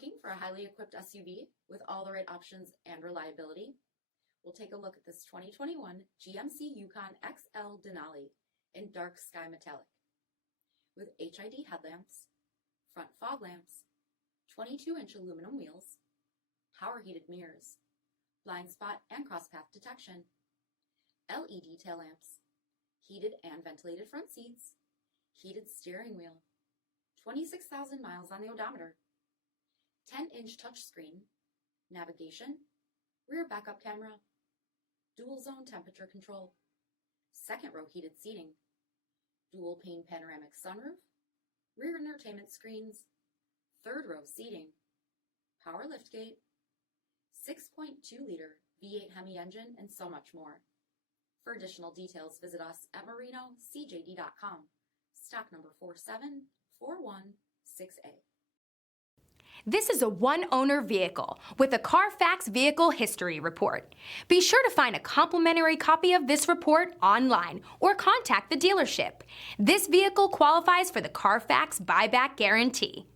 Looking for a highly equipped SUV with all the right options and reliability? We'll take a look at this 2021 GMC Yukon XL Denali in dark sky metallic. With HID headlamps, front fog lamps, 22-inch aluminum wheels, power heated mirrors, blind spot and crosspath detection, LED tail lamps, heated and ventilated front seats, heated steering wheel, 26,000 miles on the odometer, 10-inch touchscreen, navigation, rear backup camera, dual zone temperature control, second row heated seating, dual pane panoramic sunroof, rear entertainment screens, third row seating, power liftgate, 6.2-liter V8 Hemi engine, and so much more. For additional details, visit us at marinocjd.com, stock number 47416A. This is a one-owner vehicle with a Carfax Vehicle History Report. Be sure to find a complimentary copy of this report online or contact the dealership. This vehicle qualifies for the Carfax Buyback Guarantee.